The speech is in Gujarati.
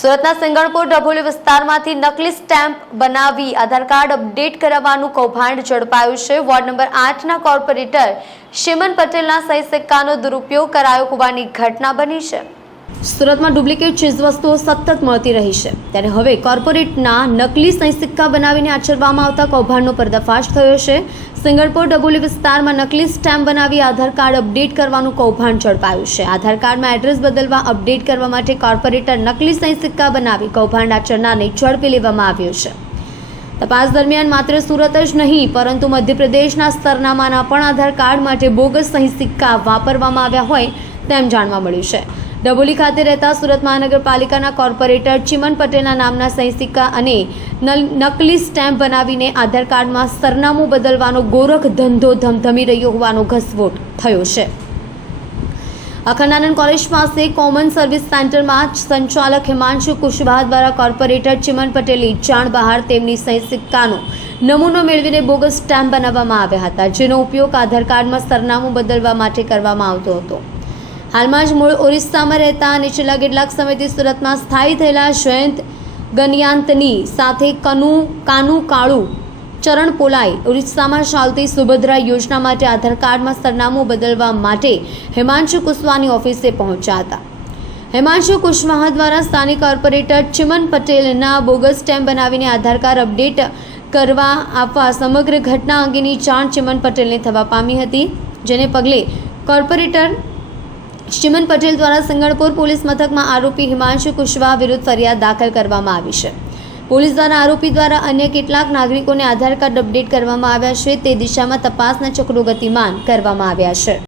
સુરતના સિંગણપુર ડભોલી વિસ્તારમાંથી નકલી સ્ટેમ્પ બનાવી આધાર કાર્ડ અપડેટ કરાવવાનું કૌભાંડ ઝડપાયું છે। વોર્ડ નંબર 8ના કોર્પોરેટર શિમન પટેલના સહી સિક્કાનો દુરુપયોગ કરાયો હોવાની ઘટના બની છે। સુરતમાં ડુપ્લિકેટ ચીજવસ્તુઓ સતત મળતી રહી છે, ત્યારે હવે કોર્પોરેટના નકલી સહી સિક્કા બનાવીને આચરવામાં આવતા કૌભાંડનો પર્દાફાશ થયો છે। સિંગણપુર ડભોલી વિસ્તારમાં નકલી સ્ટેમ્પ બનાવી આધાર કાર્ડ અપડેટ કરવાનું કૌભાંડ ઝડપાયું છે। આધાર કાર્ડમાં એડ્રેસ બદલવા અપડેટ કરવા માટે કોર્પોરેટર નકલી સહી સિક્કા બનાવી કૌભાંડ આચરનારને ઝડપી લેવામાં આવ્યો છે। તપાસ દરમિયાન માત્ર સુરત જ નહીં પરંતુ મધ્યપ્રદેશના સરનામાના પણ આધાર કાર્ડ માટે બોગસ સહી સિક્કા વાપરવામાં આવ્યા હોય તેમ જાણવા મળ્યું છે। ડભોલી ખાતે રહેતા સુરત મહાનગરપાલિકાના કોર્પોરેટર ચિમન પટેલના નામના સહી સિક્કા અને નકલી સ્ટેમ્પ બનાવીને આધાર કાર્ડમાં સરનામું બદલવાનો ગોરખ ધંધો ધમધમી રહ્યો હોવાનો ઘસવોટ થયો છે। અખંડાનંદ કોલેજ પાસે કોમન સર્વિસ સેન્ટરમાં સંચાલક હિમાંશુ કુશવાહા દ્વારા કોર્પોરેટર ચિમન પટેલની જાણ બહાર તેમની સહી સિક્કાનો નમૂનો મેળવીને બોગસ સ્ટેમ્પ બનાવવામાં આવ્યા હતા, જેનો ઉપયોગ આધાર કાર્ડમાં સરનામું બદલવા માટે કરવામાં આવતો હતો। હાલમાં જ મૂળ ઓરિસ્સામાં રહેતા અને છેલ્લા કેટલાક સમયથી સુરતમાં સ્થાયી થયેલા જયંત ગનિયાંતની સાથે કાનુ કાળુ ચરણ પોલાઈ ઓરિસ્સામાં ચાલતી સુભદ્રા યોજના માટે આધાર કાર્ડમાં સરનામું બદલવા માટે હિમાંશુ કુશવાહાની ઓફિસે પહોંચ્યા હતા। હિમાંશુ કુશવાહા દ્વારા સ્થાનિક કોર્પોરેટર ચિમન પટેલના બોગસ સ્ટેમ્પ બનાવીને આધાર કાર્ડ અપડેટ કરવા આપવા સમગ્ર ઘટના અંગેની જાણ ચિમન પટેલને થવા પામી હતી, જેને પગલે કોર્પોરેટર ચિમન પટેલ દ્વારા સિંગણપુર પોલીસ મથકમાં આરોપી હિમાંશુ કુશવાહા વિરુદ્ધ ફરિયાદ દાખલ કરવામાં આવી છે। પોલીસ દ્વારા આરોપી દ્વારા અન્ય કેટલાક નાગરિકોને આધાર કાર્ડ અપડેટ કરવામાં આવ્યા છે, તે દિશામાં તપાસના ચક્રો ગતિમાન કરવામાં આવ્યા છે।